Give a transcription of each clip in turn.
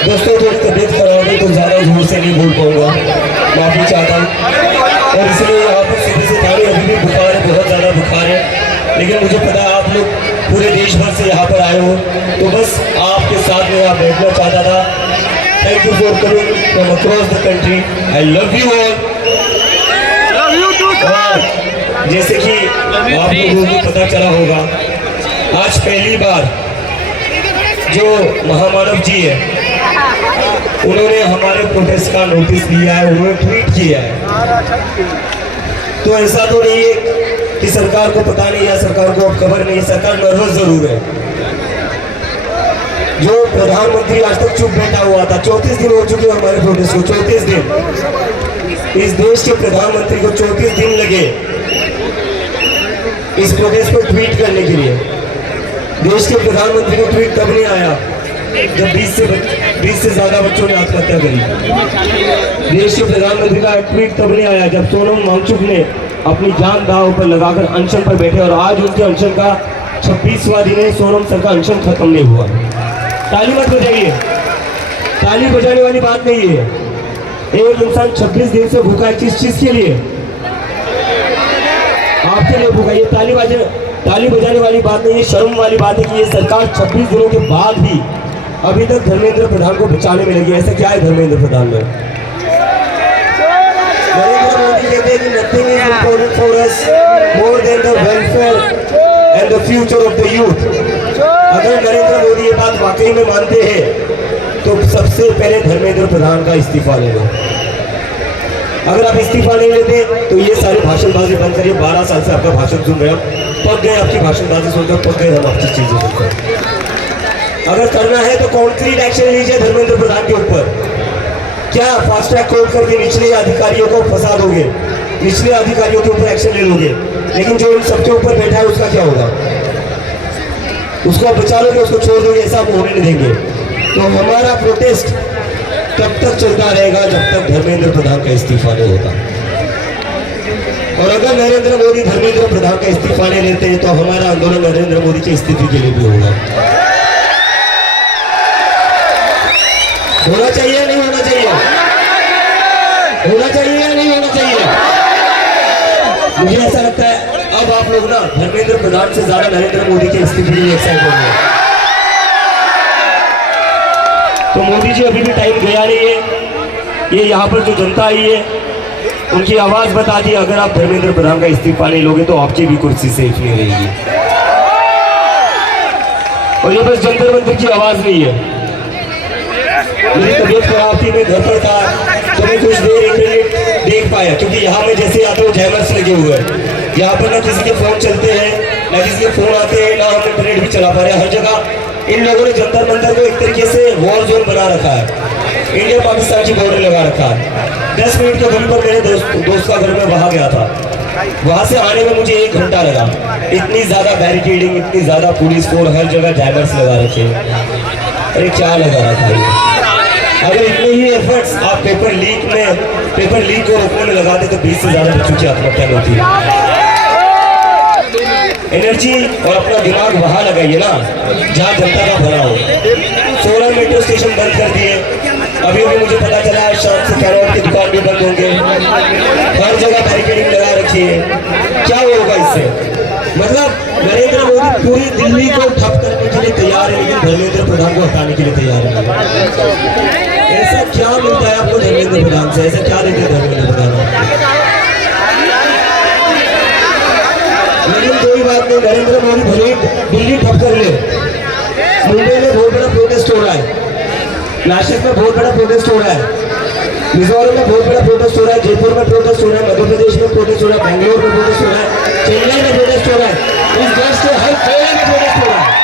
दोस्तों थोड़ी तबीयत खराब है तो ज़्यादा जोर से नहीं बोल पाऊँगा, माफ़ी चाहता हूँ। और इसलिए यहाँ पर सुबह से थाने अभी भी बुखार है, बहुत ज़्यादा बुखार है। लेकिन मुझे पता है आप लोग पूरे देश भर से यहाँ पर आए हो, तो बस आपके साथ में यहाँ बैठना चाहता था। Thank you for coming from across the country. I love you all. जैसे कि आप लोगों को पता चला होगा, आज पहली बार जो महामानव जी है उन्होंने हमारे प्रोटेस्ट का नोटिस लिया है, उन्होंने ट्वीट किया है। तो ऐसा तो नहीं है कि सरकार को पता नहीं या सरकार को अब खबर नहीं है, सरकार नर्वस जरूर है। जो प्रधानमंत्री आज तक चुप बैठा हुआ था, 34 दिन हो चुके हमारे प्रोटेस्ट को, 34 दिन। इस देश के प्रधानमंत्री को 34 दिन लगे इस प्रोटेस्ट पर ट्वीट करने के लिए। देश के प्रधानमंत्री को ट्वीट कब नहीं आया जब 20 से ज्यादा बच्चों ने आत्महत्या करी। देश के प्रधानमंत्री का ट्वीट तब नहीं आया जब सोनम वांगचुक ने अपनी जान दांव पर लगाकर अनशन पर बैठे, और आज उनके अनशन का 26वां दिन है। सोनम सर का अनशन खत्म नहीं हुआ। ताली मत बजाइए, ताली बजाने वाली बात नहीं है। एक इंसान 26 दिन से भूखा है, किस चीज के लिए? आपके लिए भूखा। ये ताली बजाने वाली बात नहीं है, शर्म वाली बात है कि ये सरकार 26 दिनों के बाद भी अभी तक धर्मेंद्र प्रधान को बचाने में लगी। ऐसा क्या है धर्मेंद्र प्रधान में? नरेंद्र मोदी कहते हैं कि nothing is important for us more than the welfare and the future of the youth. अगर नरेंद्र मोदी ये बात वाकई में मानते हैं तो सबसे पहले धर्मेंद्र प्रधान का इस्तीफा ले लो। अगर आप इस्तीफा नहीं लेते तो ये सारी भाषणबाजी बंद करिए। 12 साल से आपका भाषण सुन रहे हम, पक गए आपकी भाषणबाजी सुनकर, पक गए हम आपकी चीजें सुनकर। अगर करना है तो कॉन्क्रीट एक्शन लीजिए धर्मेंद्र प्रधान के ऊपर। क्या फास्ट ट्रैक कोर्ट करके निचले अधिकारियों को फंसा दोगे, निचले अधिकारियों के ऊपर एक्शन ले लोगे, लेकिन जो इन सबके ऊपर बैठा है उसका क्या होगा? उसको आप बचा लोगे, उसको छोड़ दोगे? ऐसा हम होने नहीं देंगे। तो हमारा प्रोटेस्ट तब तक चलता रहेगा जब तक धर्मेंद्र प्रधान का इस्तीफा नहीं होता। और अगर नरेंद्र मोदी धर्मेंद्र प्रधान का इस्तीफा नहीं लेते हैं तो हमारा आंदोलन नरेंद्र मोदी के इस्तीफे के लिए भी होगा। होना चाहिए या नहीं होना चाहिए? होना चाहिए या नहीं होना चाहिए? मुझे ऐसा लगता है अब आप लोग ना धर्मेंद्र प्रधान से ज्यादा नरेंद्र मोदी के इस्तीफे के लिए एक्साइट हो गए। तो मोदी जी अभी भी टाइम गया नहीं है। ये यहाँ पर जो जनता आई है उनकी आवाज बता दी, अगर आप धर्मेंद्र प्रधान का इस्तीफा नहीं लोगे तो आपकी भी कुर्सी सेफ नहीं रहेगी। और ये बस जंतर मंतर की आवाज नहीं है। मेरी तबीयत खराब थी, मैं घर पर था, तो मैं कुछ देर इंटरनेट देख पाया, क्योंकि यहाँ में जैसे आता हूँ जैमर्स लगे हुए हैं। यहाँ पर ना किसी के फोन चलते हैं, ना किसी के फोन आते हैं, ना हम इंटरनेट भी चला पा रहे हैं। हर जगह इन लोगों ने जंतर मंतर को एक तरीके से वॉर जोन बना रखा है, इंडिया पाकिस्तान की बॉर्डर लगा रखा है। 10 मिनट के दूरी पर मेरे दोस्त का घर में वहां गया था, वहां से आने में मुझे 1 घंटा लगा। इतनी ज्यादा बैरिकेडिंग, इतनी ज्यादा पुलिस फोर्स, हर जगह ड्राइवर्स लगा रखे। अरे क्या लगा रखा है? अगर इतने ही एफर्ट्स आप पेपर लीक को रोकने में लगाते तो 20 से ज्यादा बच्चों की आत्महत्या होती है। एनर्जी और अपना दिमाग वहां लगाइए ना जहां जनता का भला हो। 16 मेट्रो स्टेशन बंद कर दिए, अभी मुझे पता चला आज शाम से कैरोट की दुकान भी बंद होंगे। हर जगह बैरिकेडिंग लगा रखी है। क्या होगा इससे? मतलब नरेंद्र मोदी पूरी दिल्ली को ठप करने के लिए तैयार है, लेकिन धर्मेंद्र प्रधान को हटाने के लिए तैयार है। ऐसा क्या मिलता है आपको धर्मेंद्र प्रधान से? ऐसा क्या देते हैं धर्मेंद्र प्रधान? लेकिन कोई बात नहीं, नरेंद्र मोदी भले दिल्ली ठप कर ले। मुंबई में बहुत बड़ा प्रोटेस्ट हो रहा है, नासिक में बहुत बड़ा प्रोटेस्ट हो रहा है, मिजोरम में बहुत बड़ा प्रोटेस्ट हो रहा है, जयपुर में प्रोटेस्ट हो रहा है, मध्य प्रदेश में प्रोटेस्ट हो रहा है, बेंगलोर में प्रोटेस्ट हो रहा है, चेन्नई में प्रोटेस्ट हो रहा है, इस देश के हर कोने में प्रोटेस्ट हो रहा है।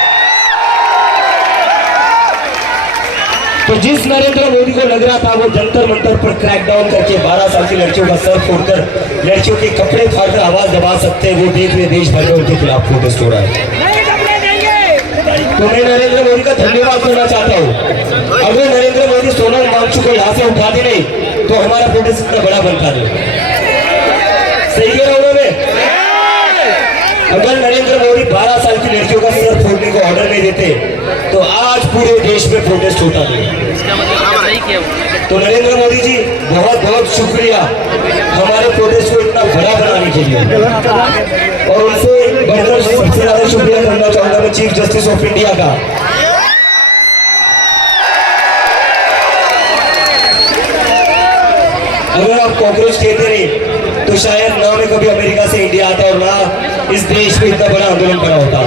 तो जिस नरेंद्र मोदी को लग रहा था वो जंतर मंतर पर क्रैकडाउन करके 12 साल की लड़कियों का सर फोड़कर, लड़कियों के कपड़े फाड़कर आवाज दबा सकते हैं, वो देख रहे देश भर में उनके खिलाफ प्रोटेस्ट हो रहा है। तो मैं नरेंद्र मोदी का धन्यवाद करना चाहता हूँ। अगर नरेंद्र मोदी सोनम वांगचुक को यहाँ से उठाते नहीं तो हमारा प्रोटेस्ट इतना बड़ा बनता नहीं। सही है ना? अगर नरेंद्र मोदी 12 साल की लड़कियों का सर फोड़ने को ऑर्डर नहीं देते तो आज पूरे देश में प्रोटेस्ट होता नहीं। तो नरेंद्र मोदी जी बहुत बहुत शुक्रिया हमारे प्रोटेस्ट को इतना बड़ा बनाने के लिए। और उनसे बढ़कर सबसे ज्यादा शुक्रिया करना चाहूंगा मैं चीफ जस्टिस ऑफ इंडिया का। अगर आप कॉकरोच कहते नहीं तो शायद ना मैं कभी अमेरिका से इंडिया आता और ना इस देश में इतना बड़ा आंदोलन करा होता।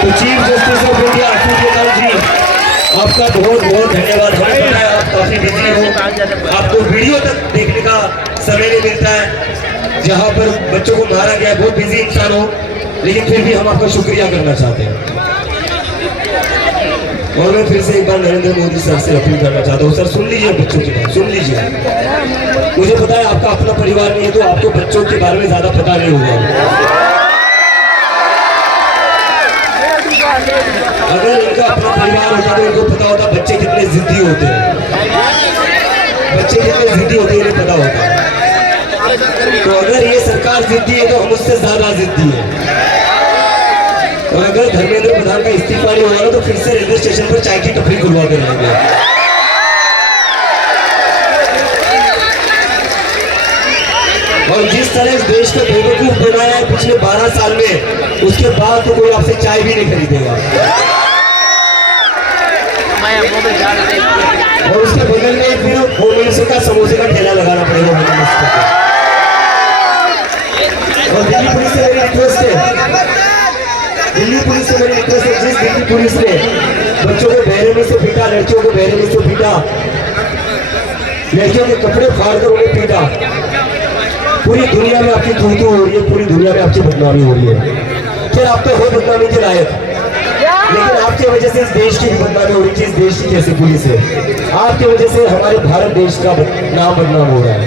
तो चीफ जस्टिस ऑफ इंडिया जी आपका बहुत बहुत धन्यवाद। हमें पता है आप काफी बिजी हो, आपको वीडियो तक देखने का समय नहीं मिलता है जहां पर बच्चों को मारा गया, बहुत बिजी इंसान हो, लेकिन फिर भी हम आपका शुक्रिया करना चाहते हैं। और मैं फिर से एक बार नरेंद्र मोदी सर से अपील करना चाहता हूँ, सर सुन लीजिए बच्चों की बात, सुन लीजिए। मुझे पता है आपका अपना परिवार नहीं है तो आपको बच्चों के बारे में ज्यादा पता नहीं होगा। अगर इनका अपना परिवार होता तो इनको पता होता बच्चे कितने जिद्दी होते हैं, बच्चे कितने जिद्दी होते हैं इन्हें पता होता। तो अगर ये सरकार जिद्दी है तो हम उससे ज्यादा जिद्दी है। और अगर धर्मेंद्र प्रधान का इस्तीफा नहीं होगा तो फिर से रेलवे स्टेशन पर चाय की टपरी खुलवा कर रहेंगे। और जिस तरह इस देश को बेवकूफ बनाया है पिछले 12 साल में, उसके बाद तो कोई आपसे चाय भी नहीं खरीदेगा। और उसके बगल में फिर होम मिनिस्टर का समोसे का ठेला लगाना पड़ेगा होम मिनिस्टर को। और दिल्ली पुलिस से मेरी रिक्वेस्ट है, दिल्ली पुलिस से मेरी रिक्वेस्ट है, जिस दिल्ली पुलिस ने बच्चों को बेरहमी से पीटा, लड़कियों को बेरहमी से पीटा, लड़कियों के कपड़े फाड़कर उन्हें पीटा, पूरी दुनिया में आपकी तू हो रही है, पूरी दुनिया में आपकी बदनामी हो रही है। फिर आप तो हो बदनामी के लायक, लेकिन आपकी वजह से इस देश की बदनामी हो रही है। इस देश की जैसी पुलिस है, आपकी वजह से हमारे भारत देश का नाम बदनाम हो रहा है।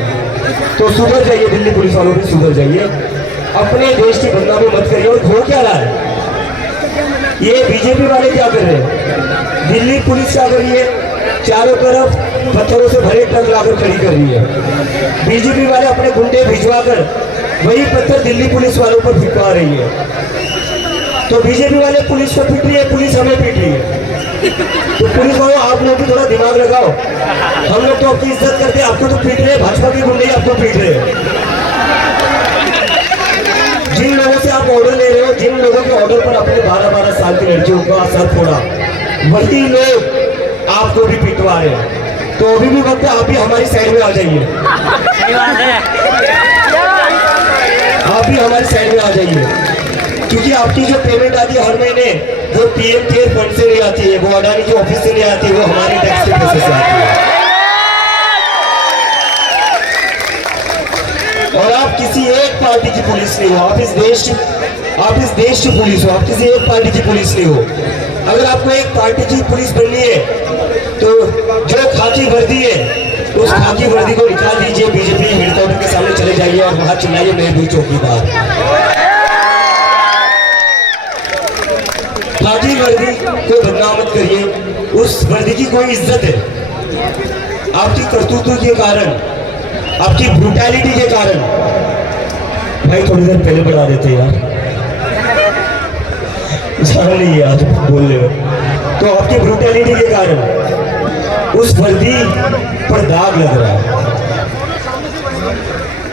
तो सुधर जाइए, दिल्ली पुलिस वालों भी सुधर जाइए, अपने देश की बदनामी मत करिए। और हो क्या रहा है, ये बीजेपी वाले क्या कर रहे हैं, दिल्ली पुलिस क्या कर रही है, चारों तरफ पत्थरों से भरे ट्रक लाकर खड़ी कर रही है। बीजेपी वाले अपने गुंडे भिजवाकर वही पत्थर दिल्ली पुलिस वालों पर फिकवा रही है। तो बीजेपी वाले पुलिस को पीट रही है, पुलिस हमें पीट रही है। तो पुलिस वालों आप लोग भी थोड़ा दिमाग लगाओ, हम लोग तो आपकी इज्जत करते हैं, आपको तो पीट रहे हैं, भाजपा के गुंडे आपको पीट रहे हैं। जिन लोगों से आप ऑर्डर ले रहे हो, जिन लोगों के ऑर्डर पर अपने 12-12 साल की लड़कियों का सर फोड़ा, वही लोग आपको भी पिटवा रहे हैं। तो अभी भी वक्त है, आप भी हमारी साइड में आ जाइए, आप भी हमारी साइड में आ जाइए, क्योंकि आपकी जो पेमेंट आती है हर महीने, वो पीएम केयर फंड से नहीं आती है, वो अडानी के ऑफिस से नहीं आती है, वो हमारी टैक्स के पैसे से आती है। और आप किसी एक पार्टी की पुलिस नहीं हो, आप इस देश की पुलिस हो, आप किसी एक पार्टी की पुलिस नहीं हो। अगर आपको एक पार्टी की पुलिस बननी है तो जो खाकी वर्दी है उस खाकी वर्दी को निकाल दीजिए, बीजेपी हेडक्वार्टर के सामने चले जाइए और वहां चिल्लाइए मैं भी चौकीदार। खाकी वर्दी को बदनाम मत करिए, उस वर्दी की कोई इज्जत है। आपकी करतूतों के कारण, आपकी ब्रूटैलिटी के कारण, भाई थोड़ी देर पहले बढ़ा देते यार, जान नहीं है आज बोलने में। तो आपकी ब्रूटैलिटी के कारण उस वर्दी पर दाग लग रहा है।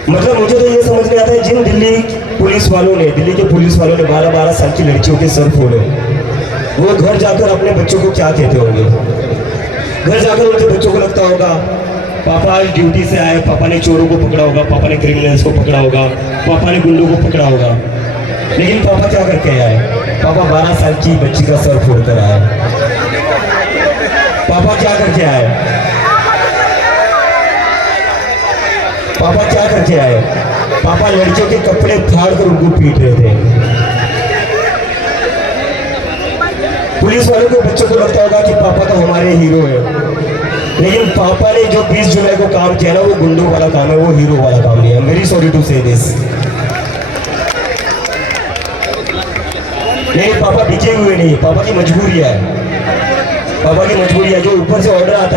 मतलब मुझे तो ये समझ नहीं आता है, जिन दिल्ली के पुलिस वालों ने 12-12 साल की लड़कियों के सर फोड़े, वो घर जाकर अपने बच्चों को क्या कहते होंगे। घर जाकर उनके बच्चों को लगता होगा पापा आज ड्यूटी से आए, पापा ने चोरों को पकड़ा होगा, पापा ने क्रिमिनल्स को पकड़ा होगा, पापा ने गुंडों को पकड़ा होगा। लेकिन पापा क्या करके आए, पापा 12 साल की बच्ची का सर फोड़ कर आए। पापा क्या करके आए, पापा क्या करके आए, पापा लड़कियों के कपड़े फाड़ कर उनको पीट रहे थे। पुलिस वालों को बच्चों को लगता होगा कि पापा तो हमारे हीरो है, लेकिन पापा ने जो 20 जुलाई को काम किया ना, वो गुंडों वाला काम है, वो हीरो वाला काम नहीं है। वेरी सॉरी टू से दिस। नहीं, पापा बिके हुए नहीं, पापा की मजबूरी है, पापा की मजबूरी है। जो ऊपर से ऑर्डर आता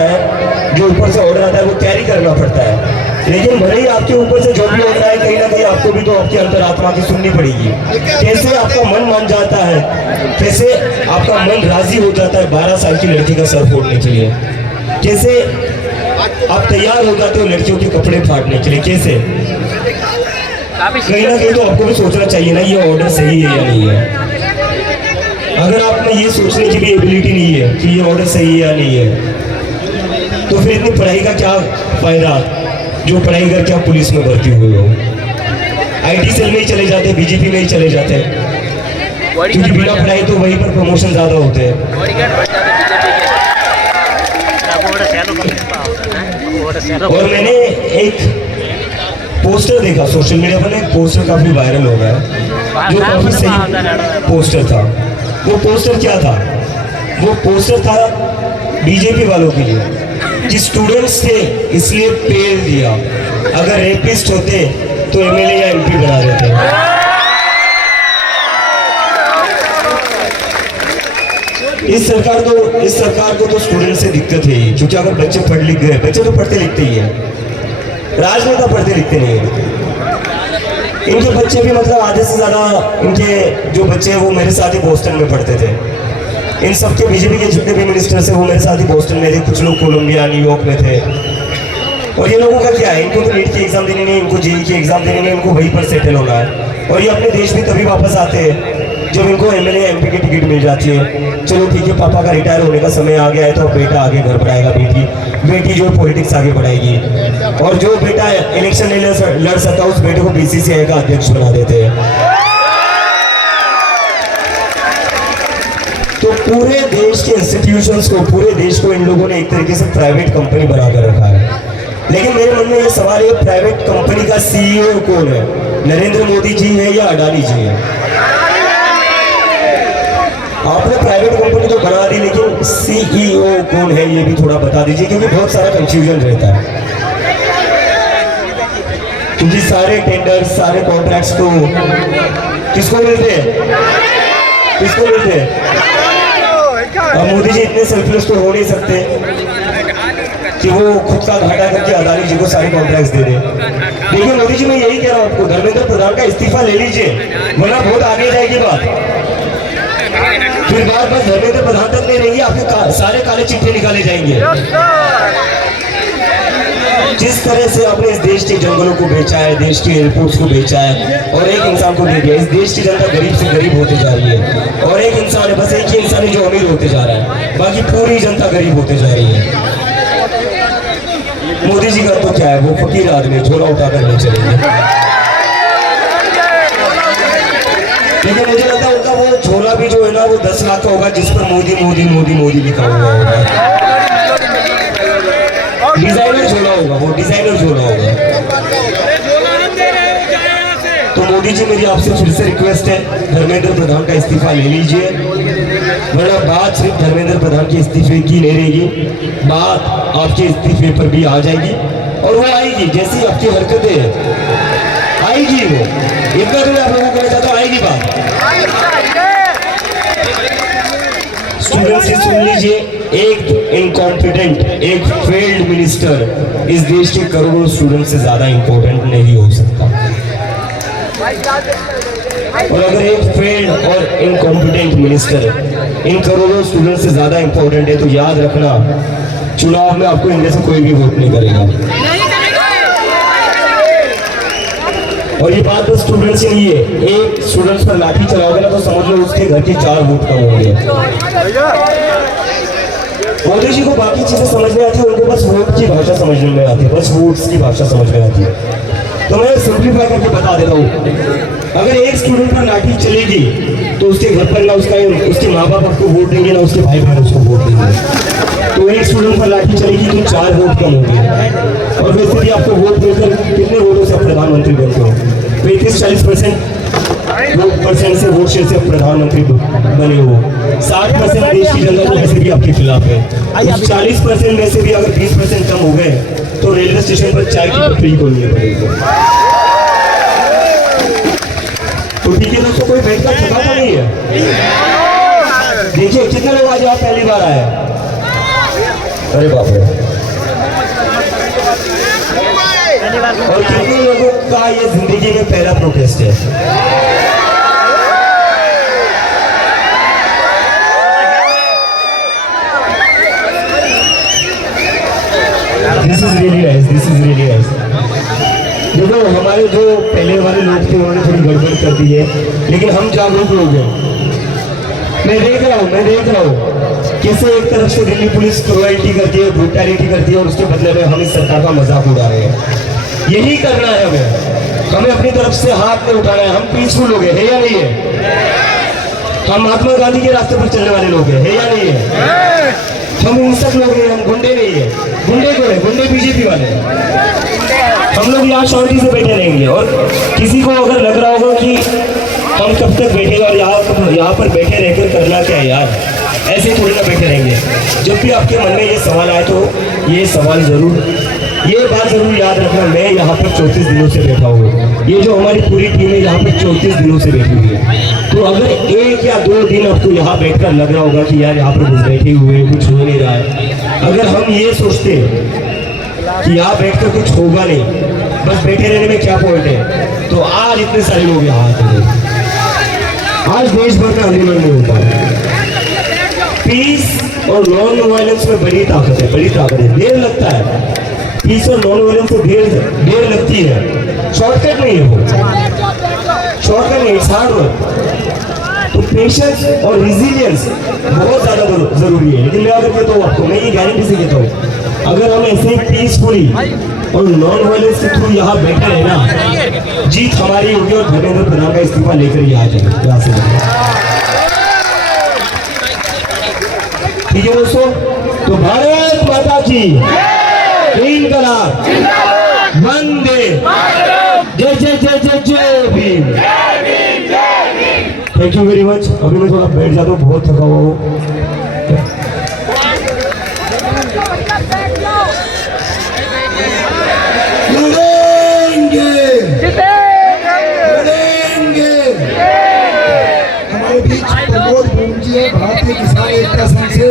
है वो कैरी करना पड़ता है। लेकिन भले ही आपके ऊपर से जो भी ऑर्डर है, कहीं ना कहीं आपको भी तो आपकी अंतरात्मा की सुननी पड़ेगी। कैसे आपका मन मान जाता है, कैसे आपका मन राजी हो जाता है 12 साल की लड़की का सर फोड़ने के लिए, कैसे आप तैयार हो जाते हो लड़कियों के कपड़े फाड़ने के लिए, कैसे? कहीं ना कहीं तो आपको भी सोचना चाहिए ना, ये ऑर्डर सही है या नहीं है। अगर आप में ये सोचने की भी एबिलिटी नहीं है कि ये ऑर्डर सही है या नहीं है, तो फिर इतनी पढ़ाई का क्या फायदा जो पढ़ाई करके आप पुलिस में भर्ती हुए हो। आईटी सेल में ही चले जाते, बीजेपी में ही चले जाते, क्योंकि बिना पढ़ाई तो वहीं पर प्रमोशन ज्यादा होते हैं। और मैंने एक पोस्टर देखा सोशल मीडिया पर, एक पोस्टर काफी वायरल हो गया, जो काफी सही पोस्टर था। वो पोस्टर क्या था? वो पोस्टर था बीजेपी वालों के लिए कि स्टूडेंट्स थे इसलिए पेल दिया, अगर रेपिस्ट होते तो एमएलए या एमपी बना देते। इस सरकार को तो स्टूडेंट से दिक्कत है ही, क्योंकि अगर बच्चे पढ़ लिख गए, बच्चे तो पढ़ते लिखते ही है, राजनेता पढ़ते लिखते नहीं है। इनके बच्चे भी मतलब आधे से ज्यादा इनके जो बच्चे हैं वो मेरे साथ ही बोस्टन में पढ़ते थे। इन सबके बीजेपी के जितने भी मिनिस्टर्स हैं वो मेरे साथ ही बोस्टन में थे, कुछ लोग कोलंबिया न्यूयॉर्क में थे। और ये लोगों का क्या है, इनको तो नीट की एग्जाम देनी नहीं, इनको जेई की एग्जाम देनी नहीं, इनको वहीं पर सेटल होना है। और ये अपने देश में तभी वापस आते हैं जब इनको एमएलए एमपी की टिकट मिल जाती है। चलो ठीक है, पापा का रिटायर होने का समय आ गया है, तो अब बेटा आगे घर बढ़ाएगा, बेटी जो पॉलिटिक्स आगे बढ़ाएगी। और जो बेटा इलेक्शन नहीं लड़ सकता उस बेटे को बीसीसीआई का अध्यक्ष बना देते हैं। तो पूरे देश के इंस्टीट्यूशंस को, पूरे देश को इन लोगों ने एक तरीके से प्राइवेट कंपनी बनाकर रखा है। लेकिन मेरे मन में ये सवाल है, प्राइवेट कंपनी का सीईओ कौन है? नरेंद्र मोदी जी है या अडानी जी है? आपने प्राइवेट कंपनी तो बना दी, लेकिन सीईओ कौन है ये भी थोड़ा बता दीजिए, क्योंकि बहुत सारा कंफ्यूजन रहता है। क्योंकि सारे टेंडर, सारे कॉन्ट्रैक्ट्स तो किसको मिलते हैं? किसको मिलते हैं? अब मोदी जी इतने सेल्फलेस तो हो नहीं सकते कि वो खुद का घाटा करके अदानी जी को सारे कॉन्ट्रैक्ट्स दे दे। देखिए मोदी जी, मैं यही कह रहा हूँ आपको, धर्मेंद्र प्रधान का इस्तीफा ले लीजिए, वरना बहुत आगे जाएगी बात। फिर बात बस धर्मेंद्र प्रधान तक नहीं रहेंगी, आपके सारे काले चिट्ठे निकाले जाएंगे। जिस तरह से आपने इस देश के जंगलों को बेचा है, देश के एयरपोर्ट्स को बेचा है और एक इंसान को दे दिया, इस देश की जनता गरीब से गरीब होते जा रही है। और एक इंसान है, बस एक ही इंसान है जो अमीर होते जा रहा है, बाकी पूरी जनता गरीब होते जा रही है। मोदी जी का तो क्या है, वो फकीर आदमी, झोला उठाकर नहीं चलेंगे। लेकिन मुझे लगता है उनका वो झोला भी जो है ना, वो 10 लाख का होगा, जिस पर मोदी मोदी मोदी मोदी लिखा हुआ होगा। डिजाइनर झोला होगा, वो डिजाइनर झोला होगा। तो मोदी जी, मेरी आपसे फिर से रिक्वेस्ट है, धर्मेंद्र प्रधान का इस्तीफा ले लीजिए, वरना बात सिर्फ धर्मेंद्र प्रधान के इस्तीफे की नहीं रहेगी, बात आपके इस्तीफे पर भी आ जाएगी। और वो आएगी, जैसी आपकी हरकतें आएगी, वो इतना तो मैं आप लोगों को कहना चाहता हूँ, आएगी बात। स्टूडेंट्स से सुन लीजिए, एक इनकॉम्पिटेंट, एक फेल्ड मिनिस्टर इस देश के करोड़ों स्टूडेंट से ज्यादा इंपॉर्टेंट नहीं हो सकता। और अगर एक फेल्ड और इनकॉम्पिटेंट मिनिस्टर इन करोड़ों स्टूडेंट से ज्यादा इंपॉर्टेंट है, तो याद रखना, चुनाव में आपको इनमें से कोई भी वोट नहीं करेगा। और ये बात बस स्टूडेंट्स ही नहीं है, एक स्टूडेंट्स पर लाठी चलाओगे ना, तो समझ लो उसके घर के 4 वोट कम होंगे। मोदी जी को बाकी चीजें समझ में आती है, उनको बस वोट की भाषा समझने में आती है, बस वोट्स की भाषा समझ में आती है। तो मैं सिंप्लीफाई करके बता देता हूँ, अगर एक स्टूडेंट पर लाठी चलेगी तो उसके घर पर ना उसके माँ बाप आपको वोट देंगे, ना उसके भाई बहन उसको वोट देंगे। तो एक स्टूडेंट पर लाठी चलेगी तो 4 वोट कम होंगे। और वैसे भी आपको वोट देकर कितने वोटों से प्रधानमंत्री बनते हो? 35-40% से वोट शेयर से प्रधानमंत्री बने हो। 60% देश की जनता तो वैसे भी आपके खिलाफ है। 40% में से भी अगर 20% कम हो गए तो रेलवे स्टेशन पर चाय की फ्री को लेनी पड़ेगी। तो ठीक है दोस्तों, कोई बैठ कर थका तो नहीं है? देखिए कितने लोग आज आप पहली बार आए? अरे बाप रे। और कितने लोगों का ये जिंदगी में पहला प्रोटेस्ट है? This is really nice, this is really nice. देखो हमारे जो पहले वाले लोग थे उन्होंने थोड़ी गड़बड़ कर दी है, लेकिन हम जागरूक लोग हैं। मैं देख रहा हूँ कैसे एक तरफ से दिल्ली पुलिस क्रूएल्टी करती है, ब्रूटैलिटी करती है, और उसके बदले में हम इस सरकार का मजाक उड़ा रहे हैं। यही करना है हमें अपनी तरफ से हाथ में उठाना है। हम पीसफुल लोग हैं, है या नहीं है? हम महात्मा गांधी के रास्ते पर चलने वाले लोग हैं, है या नहीं है? हम हिंसक लोग हैं, हम गुंडे नहीं है। गुंडे को है, गुंडे बीजेपी वाले हैं। हम लोग यहाँ शांति से बैठे रहेंगे, और किसी को अगर लग रहा होगा कि हम कब तक बैठेंगे और यहाँ पर बैठे रहकर करना क्या है यार, ऐसे थोड़ी ना बैठे रहेंगे। जब भी आपके मन में ये सवाल आए तो ये बात जरूर याद रखना, मैं यहाँ पर 34 दिनों से बैठा हूँ। ये जो हमारी पूरी टीम है यहाँ पर 34 दिनों से बैठी हुई है। तो अगर 1 या 2 दिन आपको यहाँ बैठकर लग रहा होगा कि यार यहाँ पर कुछ बैठे हुए कुछ हो नहीं रहा है, अगर हम ये सोचते कि यहाँ बैठकर कुछ होगा नहीं, बस बैठे रहने में क्या पॉइंट है, तो आज इतने सारे लोग यहाँ आते हैं। आज देश भर में आंदोलन नहीं होता। पीस और नॉन वायलेंस में बड़ी ताकत है। देर लगता है, पीस और नॉन वायलेंस में देर लगती है। शॉर्टकट नहीं है वो, शॉर्टकट नहीं, हार्ड वर्क। तो पेशेंस और रेजिलियंस बहुत ज़्यादा जरूरी है। लेकिन मैं अगर कहता हूँ आपको, मैं ये गारंटी से कहता हूँ, अगर हम ऐसे पीसफुली और नॉन वायलेंस के थ्रू यहाँ बैठे रहे ना, जीत हमारी होगी और धर्मेंद्र प्रधान का इस्तीफा लेकर ये आ जाएंगे यहाँ से। ठीक है दोस्तों, तो भारत माता की इंकलाब, वंदे, जय जय जय जय जय Bhim. Thank you very much. अभी मैं थोड़ा बैठ जाता हूँ, बहुत थका हुआ हूँ।